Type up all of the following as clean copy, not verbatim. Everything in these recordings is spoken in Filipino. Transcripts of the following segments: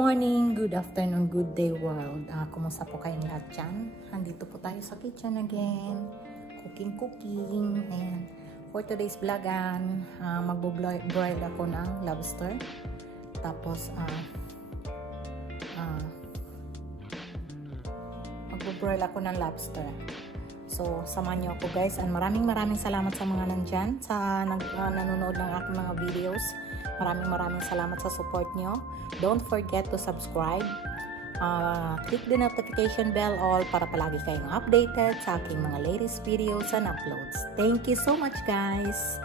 morning, good afternoon, good day world. Kumusta po kayong lahat dyan? Andito po tayo sa kitchen again. Cooking. Ayan. For today's vlogan, magbo-broil ako ng lobster. Tapos, magbo-broil ako ng lobster. So, samahan niyo ako guys. And maraming salamat sa mga nandyan, sa nanonood ng aking mga videos. Maraming salamat sa support nyo. Don't forget to subscribe. Click the notification bell all para palagi kayong updated sa aking mga latest videos and uploads. Thank you so much guys!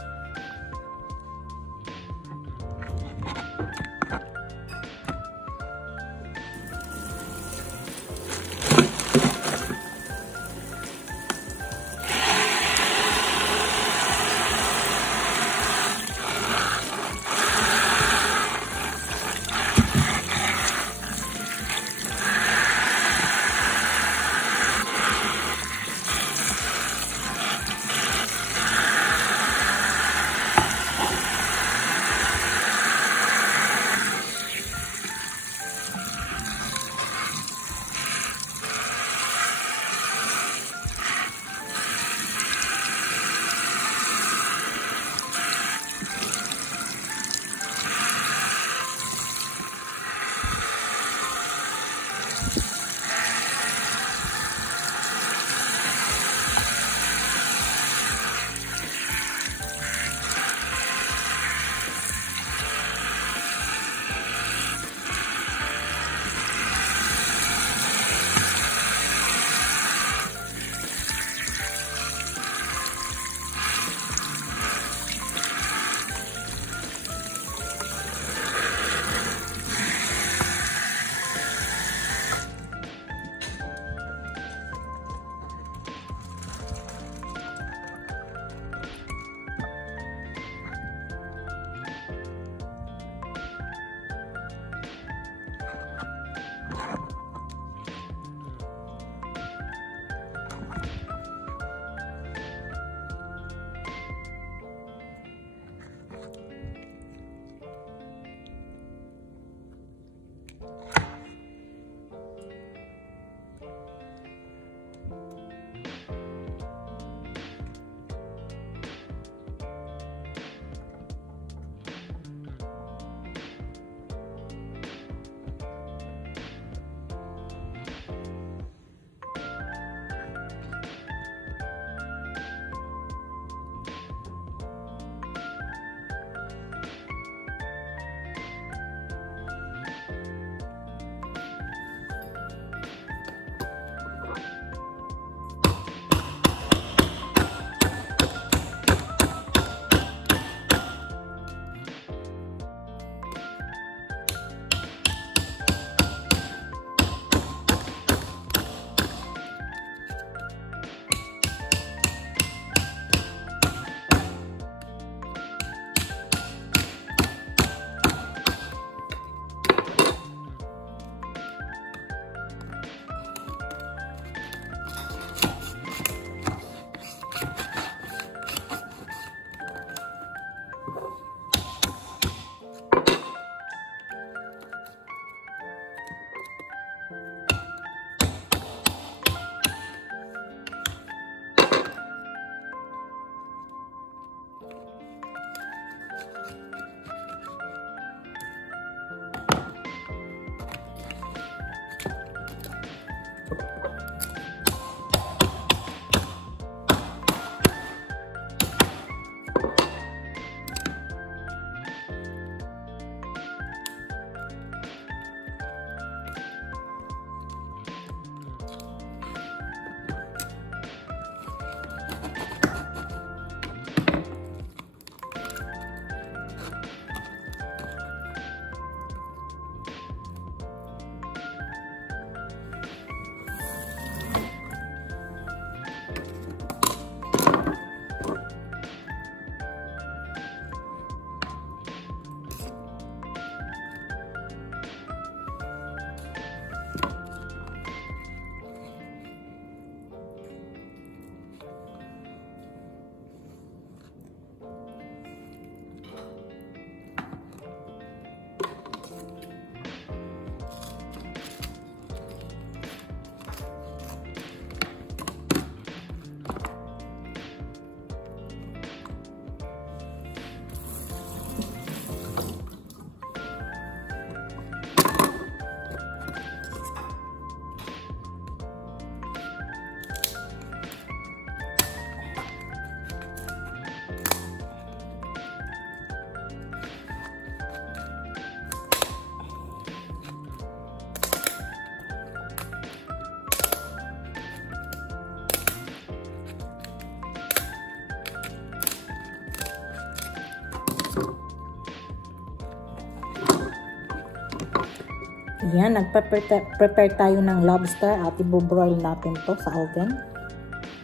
Yan, nagprepare tayo ng lobster at i-broil natin to sa oven.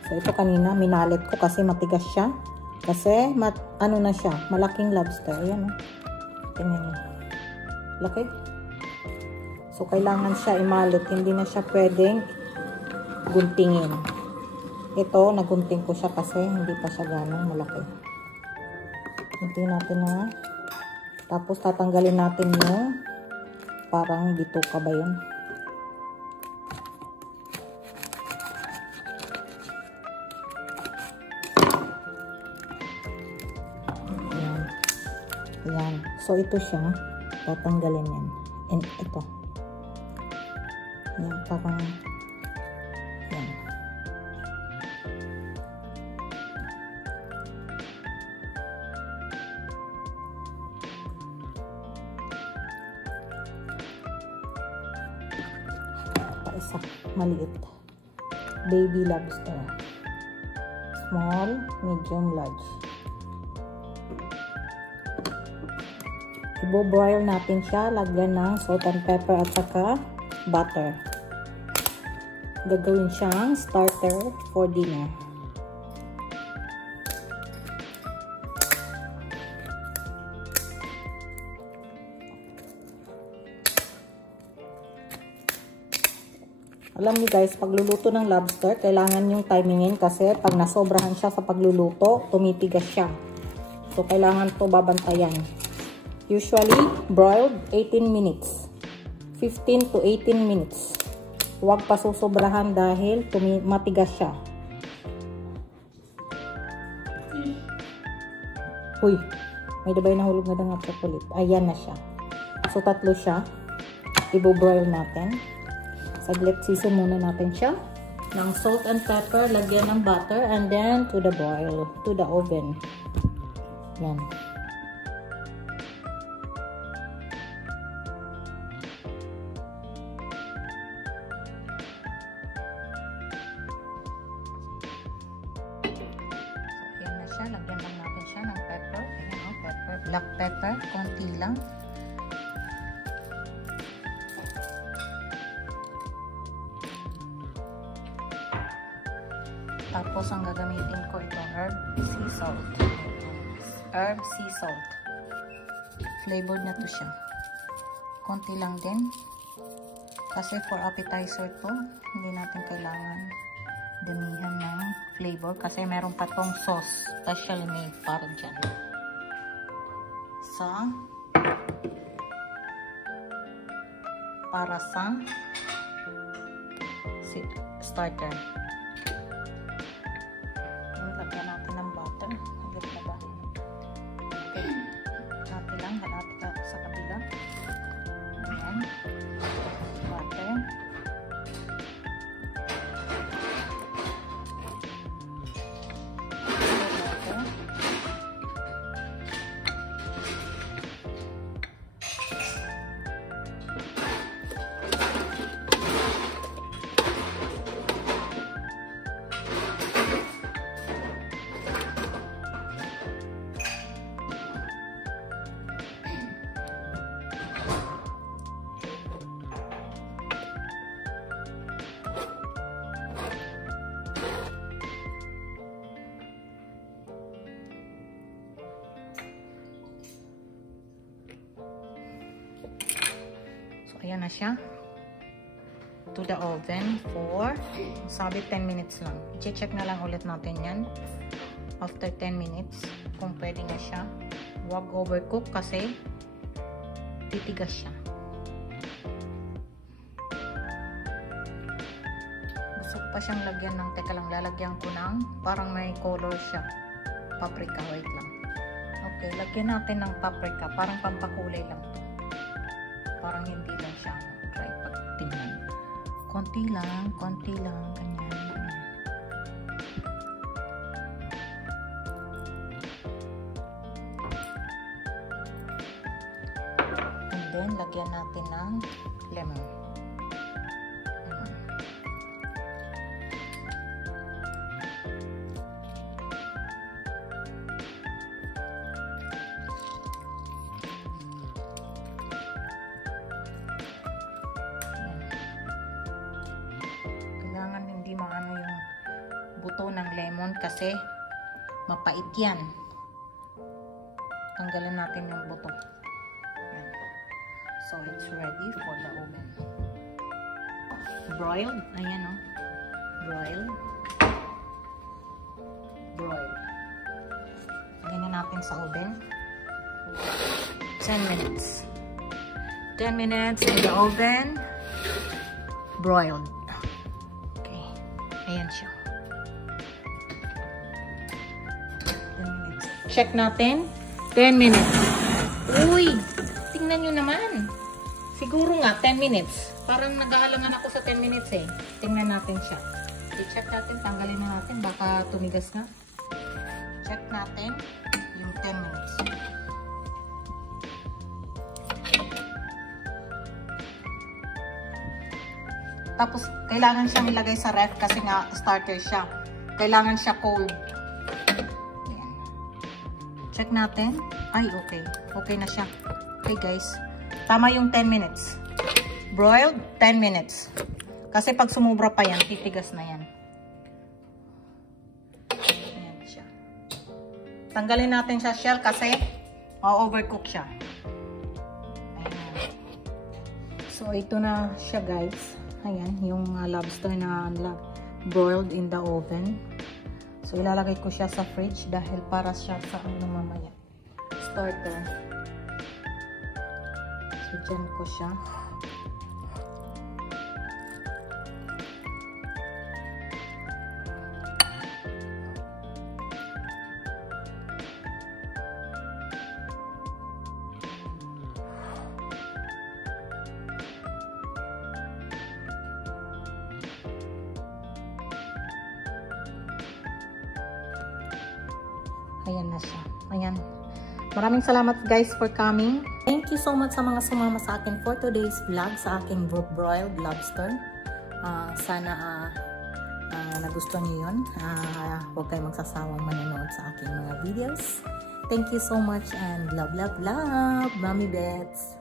So ito kanina minalit ko kasi matigas siya. Kasi ano na siya, malaking lobster. Ayan oh. Tingnan niyo. Laki. So kailangan siya imalit, hindi na siya pwedeng guntingin. Ito, nagunting ko siya kasi hindi pa siya ganong malaki. Gunting natin na. Tapos tatanggalin natin yung parang bituka ba yun? Ayan. Ayan. So ito siya. Tatanggalin yan. And ito. Ayan. Parang ayan. Isa maliit, baby lobster, small, medium, large. I-broil natin siya, lagyan ng salt and pepper at saka butter. Gagawin siyang starter for dinner. Alam niyo guys, pagluluto ng lobster, kailangan yung timingin kasi pag nasobrahan siya sa pagluluto, tumitigas siya. So, kailangan to babantayan. Usually, broiled 18 minutes. 15 to 18 minutes. Huwag pa susobrahan dahil matigas siya. Uy, may dabay na hulog na dang chocolate. Ayan na siya. So, tatlo siya. I-broil natin. Saglit, season muna natin siya ng salt and pepper, lagyan ng butter, and then to the boil, to the oven. Yan. So, yan na siya. Lagyan lang natin siya ng pepper. Ayan o, pepper. Black pepper, konti lang. Tapos, ang gagamitin ko ito, herb sea salt. Herb sea salt. Flavored na to siya. Konti lang din. Kasi for appetizer to, hindi natin kailangan damihan ng flavor. Kasi meron pa tong sauce. Special made para dyan. Para sa starter. Lagyan natin ng butter. Hagit na ba? Okay. Hati lang. Halati ka sa kabila. Ayan. Butter. Ayan na siya. To the oven for, sabi 10 minutes lang. I-check na lang ulit natin yan. After 10 minutes, kung pwede na siya. Huwag overcook kasi titigas siya. Gusto ko pa siyang lagyan ng, teka lang, lalagyan ko ng, parang may color siya. Paprika, wait lang. Okay, lagyan natin ng paprika. Parang pampakulay lang. Parang hindi lang siya try pag tingnan. Konti lang, ganyan. And then, lagyan natin ng lemon. buto ng lemon kasi mapait yan. Tanggalin natin yung buto. Yan. So, it's ready for the oven. Broiled. Ayan o. Broiled. Broiled. Lagyan na natin sa oven. 10 minutes. 10 minutes in the oven. Broiled. Okay. Ayan siya. 10 minutes. Check natin. 10 minutes. Uy! Tingnan nyo naman. Siguro nga, 10 minutes. Parang nag-aalangan ako sa 10 minutes eh. Tingnan natin siya. I-check natin. Tanggalin na natin. Baka tumigas na. Check natin yung 10 minutes. Tapos, kailangan siyang ilagay sa ref kasi nga starter siya. Kailangan siya cold. Ayan. Check natin. Ay, okay. Okay na siya. Okay, guys. Tama yung 10 minutes. Broiled, 10 minutes. Kasi pag sumubra pa yan, titigas na yan. Ayan siya. Tanggalin natin siya shell kasi overcook siya. Ayan. So, ito na siya, guys. Ayan, yung lobster na broiled in the oven. So, ilalagay ko siya sa fridge dahil para siya sa mamaya. Starter. So, dyan ko siya. Ayan na siya. Ayan. Maraming salamat guys for coming. Thank you so much sa mga sumama sa akin for today's vlog sa aking broiled lobster. Sana nagustuhan niyo yun. Huwag kayong magsasawang manonood sa aking mga videos. Thank you so much and love, love, love. Mommy Bets.